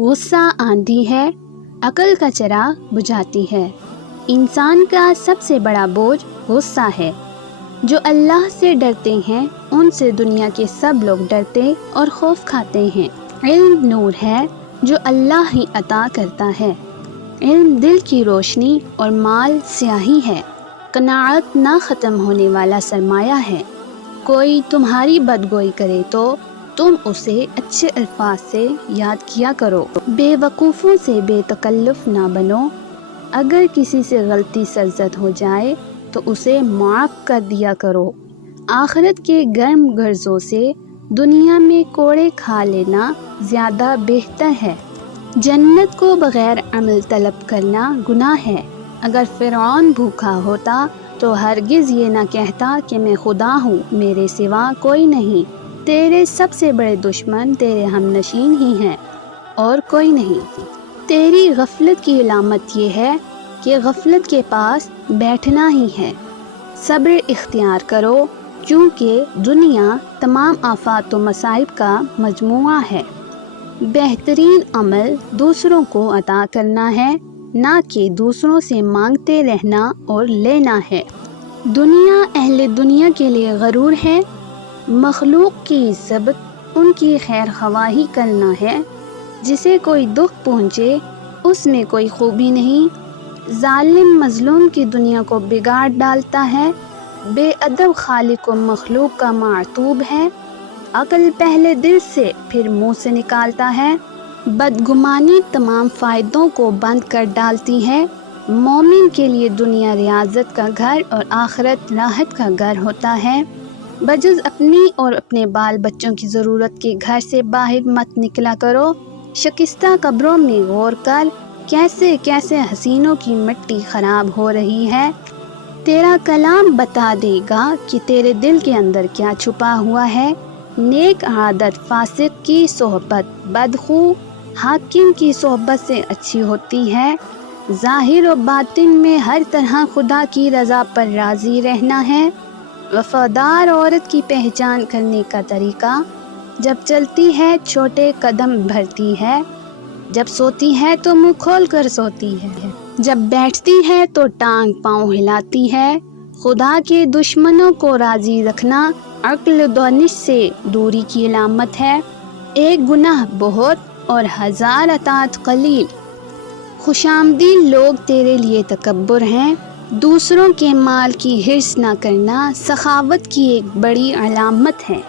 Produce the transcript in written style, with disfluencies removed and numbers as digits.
غصہ آندھی ہے، عقل کا چراغ بجھاتی ہے۔ انسان کا سب سے بڑا بوجھ غصہ ہے۔ جو اللہ سے ڈرتے ہیں ان سے دنیا کے سب لوگ ڈرتے اور خوف کھاتے ہیں۔ علم نور ہے جو اللہ ہی عطا کرتا ہے۔ علم دل کی روشنی اور مال سیاہی ہے۔ قناعت نہ ختم ہونے والا سرمایہ ہے۔ کوئی تمہاری بدگوئی کرے تو تم اسے اچھے الفاظ سے یاد کیا کرو۔ بے وقوفوں سے بے تکلف نہ بنو۔ اگر کسی سے غلطی سرزد ہو جائے تو اسے معاف کر دیا کرو۔ آخرت کے گرم غرضوں سے دنیا میں کوڑے کھا لینا زیادہ بہتر ہے۔ جنت کو بغیر عمل طلب کرنا گناہ ہے۔ اگر فرعون بھوکا ہوتا تو ہرگز یہ نہ کہتا کہ میں خدا ہوں، میرے سوا کوئی نہیں۔ تیرے سب سے بڑے دشمن تیرے ہم نشین ہی ہیں اور کوئی نہیں۔ تیری غفلت کی علامت یہ ہے کہ غفلت کے پاس بیٹھنا ہی ہے۔ صبر اختیار کرو کیونکہ دنیا تمام آفات و مصائب کا مجموعہ ہے۔ بہترین عمل دوسروں کو عطا کرنا ہے، نہ کہ دوسروں سے مانگتے رہنا اور لینا ہے۔ دنیا اہل دنیا کے لیے غرور ہے۔ مخلوق کی ضبط ان کی خیر خواہی کرنا ہے۔ جسے کوئی دکھ پہنچے اس میں کوئی خوبی نہیں۔ ظالم مظلوم کی دنیا کو بگاڑ ڈالتا ہے۔ بے ادب خالق و مخلوق کا معتوب ہے۔ عقل پہلے دل سے پھر منہ سے نکالتا ہے۔ بدگمانی تمام فائدوں کو بند کر ڈالتی ہے۔ مومن کے لیے دنیا ریاضت کا گھر اور آخرت راحت کا گھر ہوتا ہے۔ بجز اپنی اور اپنے بال بچوں کی ضرورت کے گھر سے باہر مت نکلا کرو۔ شکستہ قبروں میں غور کر کیسے کیسے حسینوں کی مٹی خراب ہو رہی ہے۔ تیرا کلام بتا دے گا کہ تیرے دل کے اندر کیا چھپا ہوا ہے۔ نیک عادت فاسق کی صحبت بدخو حاکم کی صحبت سے اچھی ہوتی ہے۔ ظاہر و باطن میں ہر طرح خدا کی رضا پر راضی رہنا ہے۔ وفادار عورت کی پہچان کرنے کا طریقہ: جب چلتی ہے چھوٹے قدم بھرتی ہے، جب سوتی ہے تو منہ کھول کر سوتی ہے، جب بیٹھتی ہے تو ٹانگ پاؤں ہلاتی ہے۔ خدا کے دشمنوں کو راضی رکھنا عقل و دانش سے دوری کی علامت ہے۔ ایک گناہ بہت اور ہزار اطاعت قلیل۔ خوش آمدید لوگ تیرے لیے تکبر ہیں۔ دوسروں کے مال کی حرص نہ کرنا سخاوت کی ایک بڑی علامت ہے۔